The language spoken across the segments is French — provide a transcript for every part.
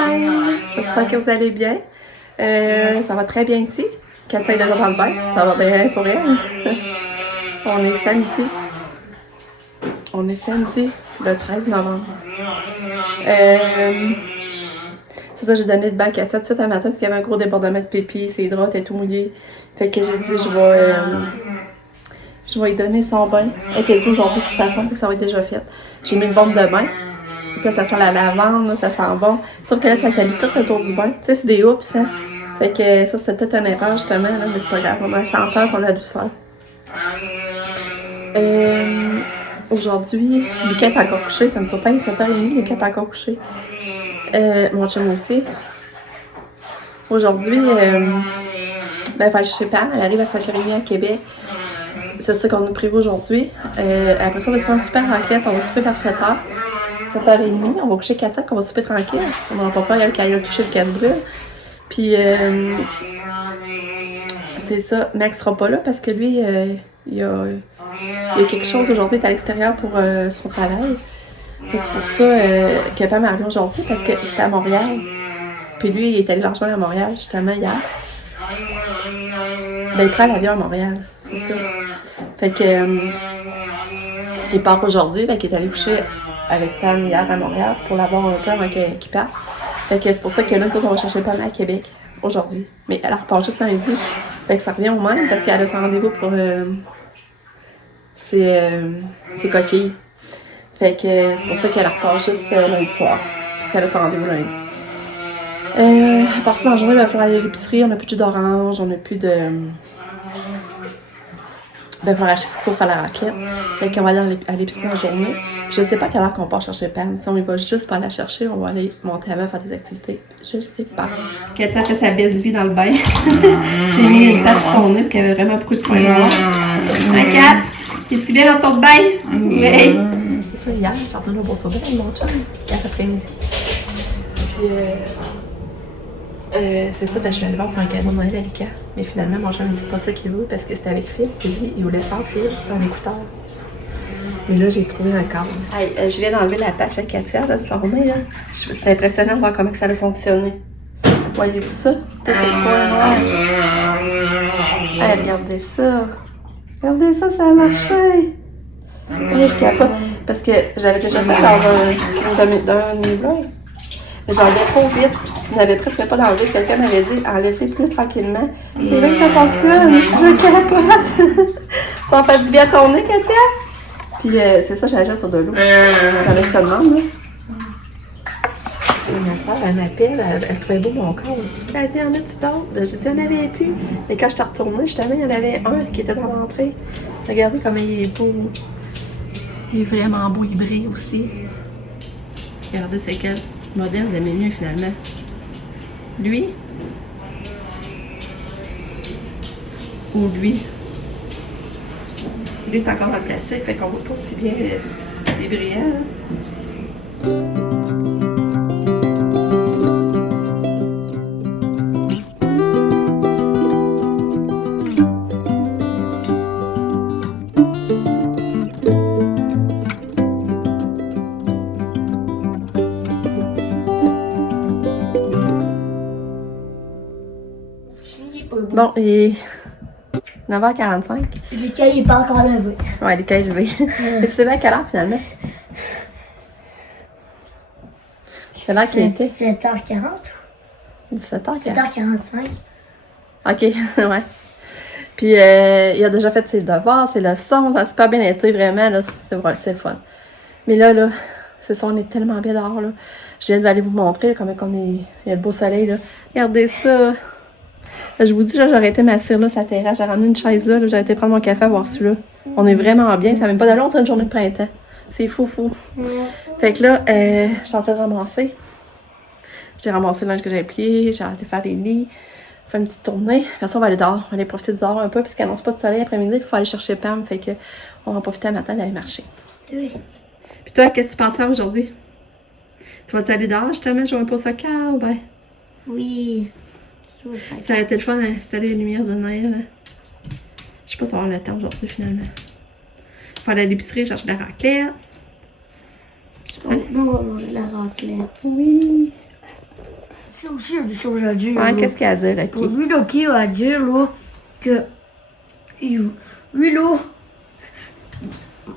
matin! J'espère que vous allez bien. Ça va très bien ici. Katia est déjà dans le bain. Ça va bien pour elle. On est samedi. Le 13 novembre. C'est ça, j'ai donné le bain à Katia tout de suite à matin parce qu'il y avait un gros débordement de pipi. Ses draps étaient tout mouillés. Fait que j'ai dit, je vais lui donner son bain. Elle était dit aujourd'hui de toute façon que ça va être déjà fait. J'ai mis une bombe de bain. Puis là, ça sent la lavande, là, ça sent bon. Sauf que là, ça salue tout le tour du bain. Tu sais, c'est des oups, hein. Fait que ça, c'était peut-être une erreur, justement, là, mais c'est pas grave. On a la senteur, on a la douceur. Aujourd'hui, Lucas est encore couché. Ça me surprend, il est 7h30, Lucas est encore couché. Mon chum aussi. Aujourd'hui, je sais pas, elle arrive à 5h30 à Québec. C'est ça qu'on a prévu aujourd'hui. Après ça, on va se faire un super raclette. On va souper vers 7h. 7h30, on va coucher Katia, qu'on va souper tranquille. On n'aura pas peur qu'elle a touché le casse-brûle. Puis, c'est ça. Max sera pas là parce que lui, il y a quelque chose aujourd'hui, il est à l'extérieur pour son travail. C'est pour ça qu'il n'a pas marié aujourd'hui parce qu'il était à Montréal. Puis lui, il est allé largement à Montréal, justement, hier. Ben, il prend l'avion à Montréal, c'est ça. Fait que, il part aujourd'hui, fait qu'il est allé coucher avec Pam hier à Montréal pour l'avoir un peu avant qu'il parte. Fait que c'est pour ça que là, nous autres, on va chercher Pam à Québec aujourd'hui. Mais elle repart juste lundi. Fait que ça revient au même parce qu'elle a son rendez-vous pour ses coquilles. Fait que c'est pour ça qu'elle repart juste lundi soir. Parce qu'elle a son rendez-vous lundi. À part ça, dans la journée, il va falloir aller à l'épicerie. On n'a plus de jus d'orange, on n'a plus de... Ben, il faut acheter ce qu'il faut faire la raclette. Fait qu'on va aller à l'épicerie dans la journée. Puis je sais pas à quelle heure qu'on part chercher Pam. Si on y va juste pour aller la chercher, on va aller monter avant faire des activités. Je le sais pas. Katia fait sa baisse vie dans le bain. J'ai mis une tache sur son nez parce qu'il y avait vraiment beaucoup de points noirs. Kat, es-tu bien dans ton bain? Oui. C'est ça, hier, j'étais en train de boire soda avec mon chum. Hier après-midi. Puis, c'est ça, je suis allée voir pour un cadeau de Noël à Lucas. Mais finalement, mon chum ne dit pas ça qu'il veut parce que c'était avec Phil. Puis lui, il voulait sans Phil, sans écouteur. Mais là, j'ai trouvé un câble. Hey, je viens d'enlever la patch à Katia, là, sur nez, là. C'est impressionnant de voir comment ça a fonctionné. Voyez-vous ça? Tout est pas noir. Hey, regardez ça. Regardez ça, ça a marché. Hey, je capote. Parce que j'avais déjà fait dans un de mes vlogs. Mais j'en viens trop vite. Je n'avais presque pas d'enlever. Quelqu'un m'avait dit enlevez plus tranquillement. C'est vrai que ça fonctionne. Je capote. Ça en fait du bien à ton nez, Katia? Puis c'est ça, j'allais sur de l'eau. J'avais ça de même, là. Et ma soeur, elle m'appelle, elle trouvait beau mon corps. Elle dit, en as-tu d'autres? J'ai dit, il n'y en avait plus. Mais quand je suis retournée, justement, il y en avait un qui était dans l'entrée. Regardez comment il est beau. Il est vraiment beau, il brille aussi. Regardez, c'est quel modèle vous aimez mieux finalement. Lui? Ou lui? Lui est encore dans le plastique, fait qu'on voit pas si bien les brillants. Bon, il est 9h45. Lucas, il est pas encore levé. Ouais, Lucas est levé. Et tu sais à quelle heure finalement? Quelle heure qu'il était? 17h40. 17h40. 17h45. Ok, ouais. Puis il a déjà fait ses devoirs, ses leçons, ça a super bien été vraiment, là, c'est le fun. Mais là, c'est ça, on est tellement bien dehors, là. Je viens d'aller vous montrer là, comment il y a le beau soleil, là. Regardez ça! Là, je vous dis, là, j'aurais été m'asseoir là, sur la terrasse, j'ai ramené une chaise là, j'aurais été prendre mon café à voir celui-là. On est vraiment bien, ça n'a même pas d'allure, c'est une journée de printemps. C'est fou. Fait que là, je suis en train de ramasser. J'ai ramassé le linge que j'avais plié, j'ai allé faire les lits, faire une petite tournée. Après ça, on va aller dehors, on va aller profiter du dehors un peu, parce qu'il n'annonce pas de soleil après-midi, il faut aller chercher Pam, fait que on va profiter à matin d'aller marcher. Oui. Puis toi, qu'est-ce que tu penses faire aujourd'hui? Tu vas-aller dehors justement, jouer un peu au soccer ou ben? Oui. Ça aurait été le fun d'installer les lumières de Noël. Hein? Je sais pas si on va avoir le temps aujourd'hui finalement. Faut aller à l'épicerie chercher de la raclette. On va manger de la raclette. Oui. Ça aussi, il y a des choses à dire. Ouais, là. qu'est-ce qu'il y a à dire, Pour OK? lui, Loki a à dire là, que lui, là,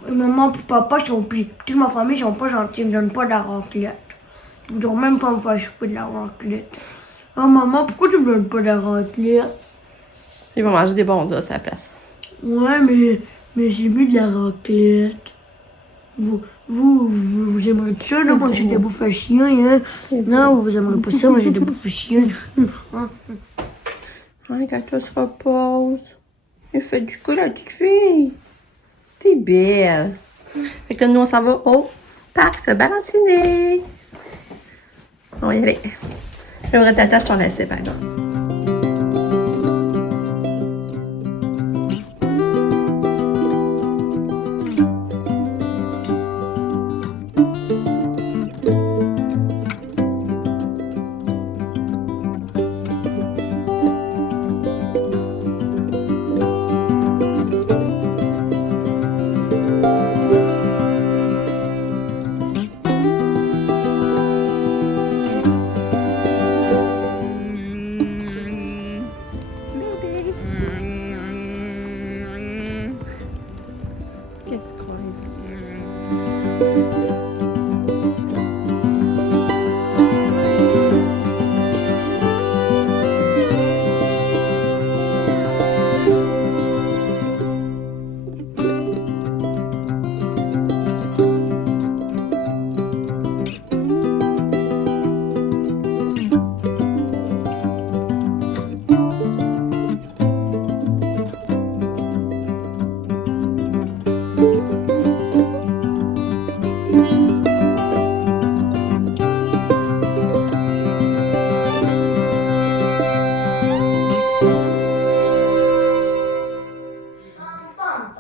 maman et papa sont plus. Toute ma famille sont pas gentils, ils me donnent pas de la raclette. Ils voudront même pas me faire choper de la raclette. Oh maman, pourquoi tu me donnes pas de la raclette? Il va manger des bons os à la place. Ouais, mais j'ai mis de la raclette. Vous aimeriez ça, là? Moi, j'ai des bouffes à chien, hein? Non, vous aimeriez pas ça, moi, j'ai des bouffes à chien. Ouais, quand elle se repose. Elle fait du coup, la petite fille. T'es belle. Fait que là, nous, on s'en va au parc se balanciner. On va y aller. J'aimerais t'attacher ton lacet, par exemple. Qu'est-ce qu'on est?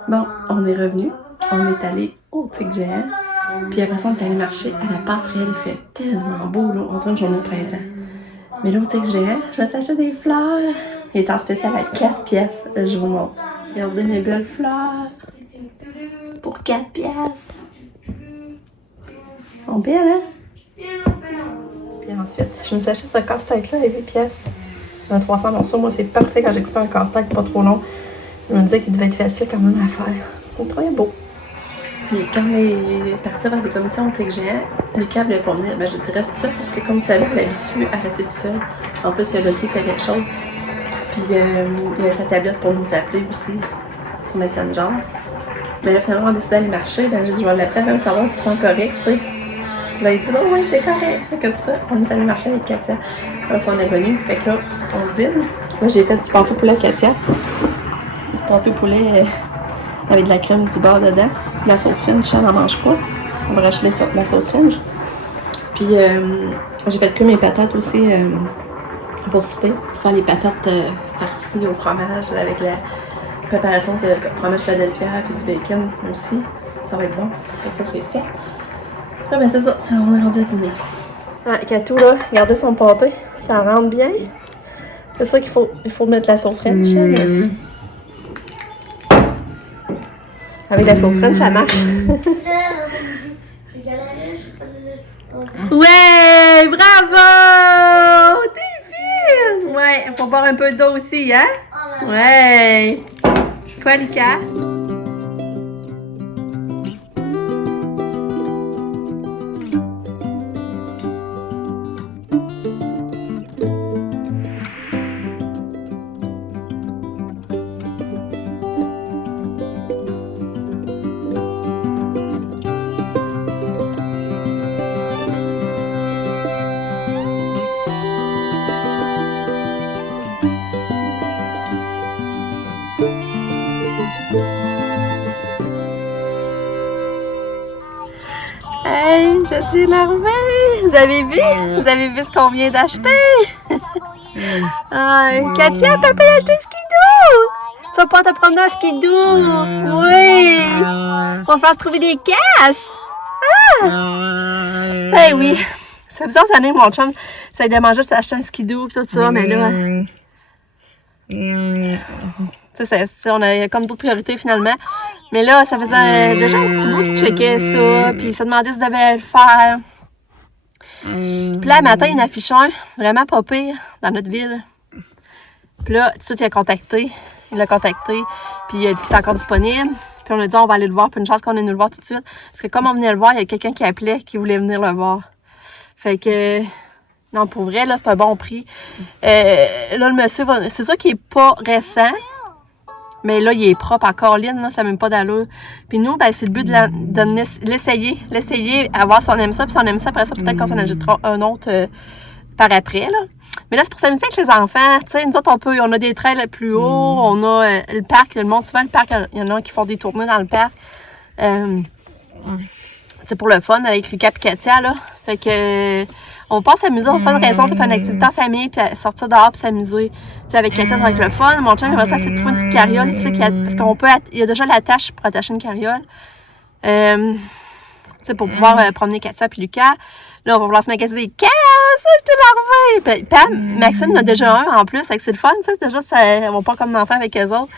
Bon, on est revenu. On est allé au Tigre Géant. Puis après ça, on est allé marcher à la passerelle. Il fait tellement beau, là. On dirait une journée de printemps. Mais là, au Tigre Géant, je me suis acheté des fleurs. Il est en spécial à 4 pièces. Je vous montre. Regardez mes belles fleurs. Pour 4 pièces. Elles sont belles, hein? Puis ensuite, je me suis acheté ce casse-tête-là à 8 pièces. Un 300 morceaux. Moi, c'est parfait quand j'ai coupé un casse-tête pas trop long. Je me disais qu'il devait être facile quand même à faire. On trouvait beau. Puis quand on est parti vers les commissions au Tigre Géant, Lucas voulait pas venir. Ben, je dirais c'est ça parce que comme vous savez, on l'habitue à rester tout seul. En plus, il y a Loki, c'est quelque chose. Puis il y a sa tablette pour nous appeler aussi sur Messenger. Mais là, finalement, on a décidé d'aller marcher. Ben, j'ai dit, je vais l'appeler même savoir si c'est correct, tu sais. Puis là, il dit, oh, ouais, c'est correct. Fait que c'est ça. On est allé marcher avec Katia. Là, on est revenu. Fait que là, on dîne. Là, j'ai fait du pâteau poulet à Katia. Du pâté au poulet avec de la crème du beurre dedans. De la sauce French, ça n'en mange pas. On va racheter la sauce French. Puis j'ai fait que mes patates aussi pour souper. Pour faire les patates farcies au fromage avec la préparation de fromage Philadelphia et du bacon aussi. Ça va être bon. Et ça, c'est fait. Là, ben c'est ça. On est rendu à dîner. Ah, Katou, là, regardez son pâté. Ça rentre bien. C'est ça qu'il faut mettre la sauce French. Avec la sauce French, ça marche. Ouais, bravo! T'es fine! Ouais, faut boire un peu d'eau aussi, hein? Ouais. Quoi, Lucas? Hey, je suis larvée! Vous avez vu? Vous avez vu ce qu'on vient d'acheter? Katia, papa a acheté un skidoo! Tu vas pas te promener en skidoo? Oui! On va faire se trouver des caisses! Ben oui! Ça fait plusieurs années, mon chum, ça de manger, ça acheter un skidoo et tout ça, mais là... Tu sais, on a comme d'autres priorités finalement. Mais là, ça faisait déjà un petit bout qu'il checkait ça, puis il se demandait si devait le faire. Puis là, le matin, il y en affiche un, vraiment pas pire, dans notre ville. Puis là, tout de suite, il l'a contacté, puis il a dit qu'il était encore disponible. Puis on a dit, on va aller le voir, puis une chance qu'on est venu le voir tout de suite. Parce que comme on venait le voir, il y a quelqu'un qui appelait, qui voulait venir le voir. Fait que, non, pour vrai, là, c'est un bon prix. Là, le monsieur, c'est sûr qu'il est pas récent, mais là, il est propre à Corline, là, ça n'a même pas d'allure. Puis nous, ben, c'est le but de l'essayer, à voir si on aime ça, puis si on aime ça, après ça, peut-être qu'on s'en ajoutera un autre par après, là. Mais là, c'est pour s'amuser avec les enfants. Tu sais, nous autres, on a des trails plus hauts, on a le parc, le monde, souvent le parc, il y en a qui font des tournées dans le parc. C'est pour le fun avec Lucas et Katia, là. Fait que on passe s'amuser, on fait une raison de faire une activité en famille, puis sortir dehors puis s'amuser. Tu sais, avec Katia, ça va être le fun. Mon chum, ça, c'est de trouver une petite carriole, tu sais, parce qu'on peut, il y a déjà l'attache pour attacher une carriole. Tu sais, pour pouvoir promener Katia puis Lucas. Là, on va vouloir se magasiner des casses, je t'ai larvé. Puis Maxime en a déjà un en plus, fait que c'est le fun, tu sais, c'est déjà, on va pas comme d'enfants avec eux autres.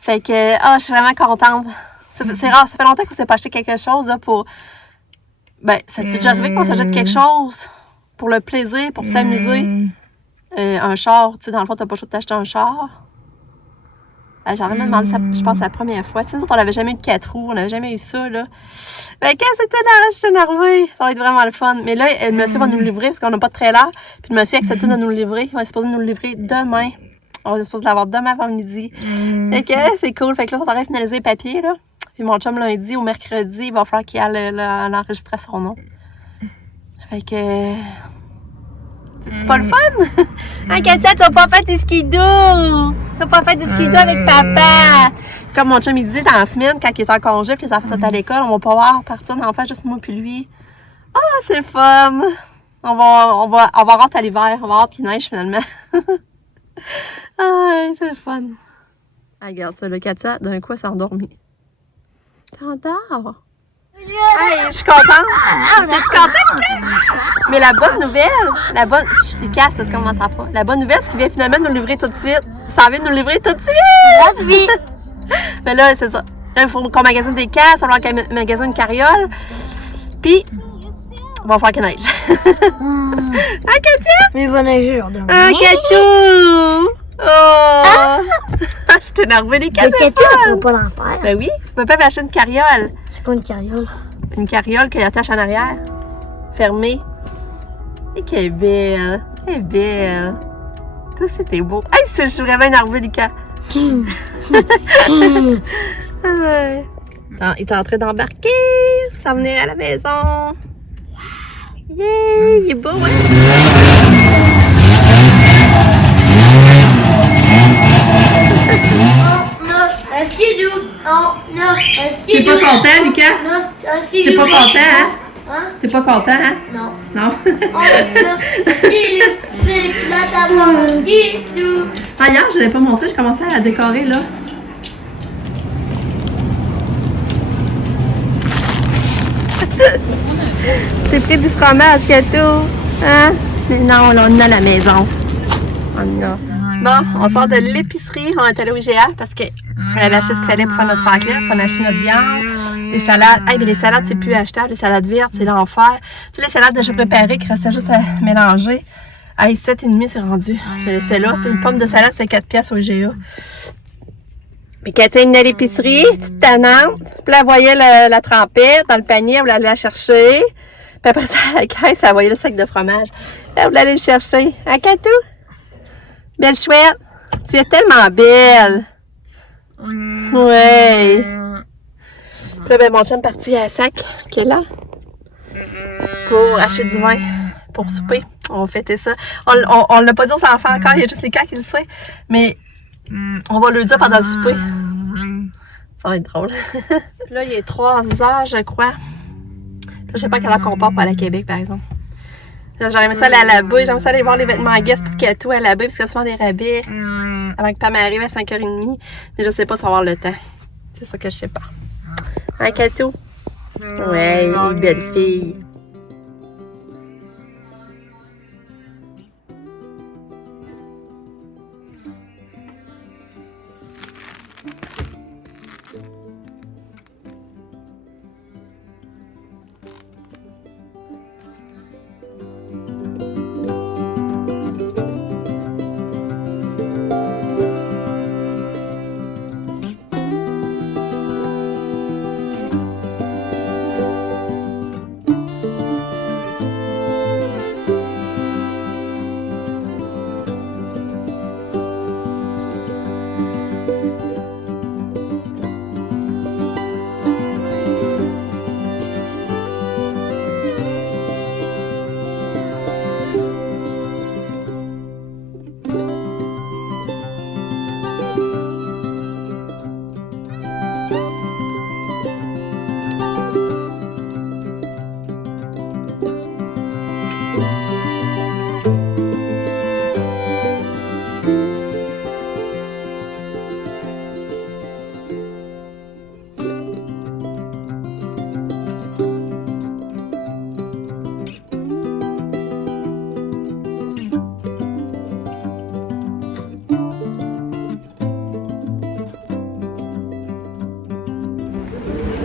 Fait que, je suis vraiment contente. C'est rare, ça fait longtemps qu'on s'est pas acheté quelque chose, là, pour... Ben, ça t'est déjà arrivé qu'on s'achète quelque chose pour le plaisir, pour s'amuser? Un char, tu sais, dans le fond, t'as pas le choix de t'acheter un char. J'ai vraiment demandé ça, je pense, la première fois. Tu sais, on n'avait jamais eu de 4 roues, on n'avait jamais eu ça, là. Ben, quand c'était là, j'étais énervée. Ça va être vraiment le fun. Mais là, le monsieur va nous le livrer parce qu'on n'a pas de trailer. Puis le monsieur a accepté de nous le livrer. On est supposé nous le livrer demain. On est supposé l'avoir demain avant midi. Fait que c'est cool. Fait que là, on est en train de finaliser les papiers, là. Puis mon chum, lundi ou mercredi, il va falloir qu'il aille l'enregistrer à son nom. Fait que... C'est pas le fun? Hein, Katia, tu vas pas faire du skidoo! Tu vas pas faire du skidoo avec papa! Comme mon chum, il dit, dans la semaine, quand il est en congé, puis les enfants sont à l'école, on va pouvoir partir d'enfant, juste moi puis lui. Ah, c'est le fun! On va avoir hâte à l'hiver, on va avoir hâte qu'il neige finalement. Ah, c'est le fun. Ah, regarde ça, le Katia, d'un coup, elle s'est endormie. T'endors? Hey, je suis contente! T'es-tu contente? Mais la bonne nouvelle, je casse parce qu'on m'entend pas. La bonne nouvelle, c'est qu'il vient finalement nous livrer tout de suite. Il s'en vient nous livrer tout de suite! Mais là, c'est ça. Là, il faut qu'on magasine des casses, il va falloir qu'on magasine une carriole. Puis, on va faire qu'il neige. Hein, Katia? Mais il va neiger genre demain. Ah, Katou! Oh! Je suis énervée, les casses. Mais Katia, on peut pas l'en faire. Ben oui, papa va acheter une carriole. C'est quoi une carriole? Une carriole qu'il attache en arrière. Fermée. Et qu'elle est belle. Elle est belle. Toi, c'était beau. Hey, je suis vraiment énervée, Lucas. Il est en train d'embarquer. S'en venir à la maison. Yeah, il est beau, hein? T'es pas content, Lucas? T'es pas content, hein? T'es pas content, hein? Non. Non? C'est plate à mon skidoo. Ah, hier, je l'avais pas montré, je commençais à la décorer, là. T'es pris du fromage, Kato? Hein? Mais non, là, on est à la maison. On est là. Bon, on sort de l'épicerie, on est allé au IGA parce qu'il fallait acheter ce qu'il fallait pour faire notre raclette, on a acheté notre viande, des salades. Hey, mais les salades, c'est plus achetable, les salades vertes, c'est l'enfer. Tu sais, les salades déjà préparées qui restaient juste à mélanger. Hey, 7,5 c'est rendu. Je l'ai laissé là. Puis une pomme de salade, c'est 4 piastres au IGA. Puis Katia est venue à l'épicerie, petite tannante. Puis là, elle voyait la trempette dans le panier, elle voulait aller la chercher. Puis après ça, à la caisse, elle voyait le sac de fromage. Elle voulait aller le chercher. Hein, Katou? Belle chouette! Tu es tellement belle! Ouais! Puis là, ben, mon chum est parti à la sac, qui est là, pour acheter du vin, pour souper. On va fêter ça. On l'a pas dit aux enfants encore, il y a juste les cas qui le savent, mais on va le dire pendant le souper. Ça va être drôle. Là, il est 3 heures, je crois. Là, je sais pas quelle heure qu'on part pour aller à Québec, par exemple. Là, j'aurais aimé ça aller à la baie. J'aimerais ça aller voir les vêtements à guest pour Katou à la baie, parce qu'il y a souvent des rabais. Avant que Pam arrive à 5h30. Mais je sais pas si on va avoir le temps. C'est ça que je sais pas. Hein, Katou? Ouais, belle fille.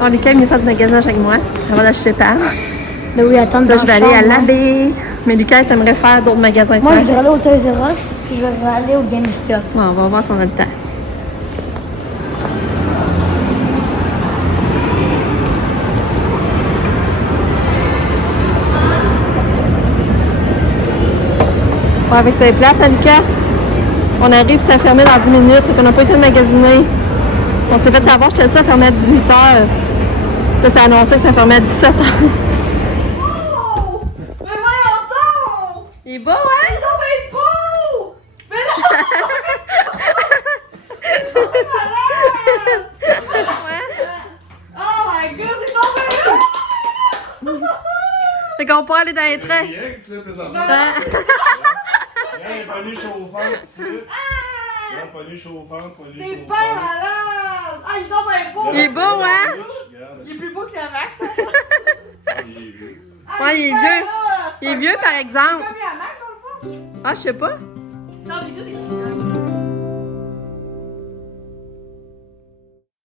Oh, Lucas est venu faire du magasinage avec moi avant d'acheter par. Ben oui, attends, Là, je vais aller à l'abbé. Mais Lucas, t'aimerais faire d'autres magasins avec moi, toi? je voudrais aller au Toys R Us, puis je voudrais aller au GameStop. Bon, on va voir si on a le temps. Ouais, avec ses plates, hein, Lucas. On arrive, ça fermé dans 10 minutes. On n'a pas été de magasiner. On s'est fait avoir, j'étais ça fermé à 18h. Là, ça a annoncé que ça fermait à 17h. Oh! Mais voyons donc! Il est beau, hein? Il est donc bien beau! Mais non! C'est malade! Oh my god, c'est donc bien beau! Fait qu'on pourrait aller dans les trains. Rien que tu fais tes affaires. Rien, panier chauffante ici. Là, panier chauffante, panier C'est chauffante. pas malade! Ah, il est donc bien beau! Il est beau, hein? Regarde. Il est plus beau que le Max, hein? Ah, il est vieux. Ah, Ouais, il est bien vieux. hot! Il est vieux, par exemple. Comme il y a Max, dans le fond? Ah, je sais pas. Non, mais tout est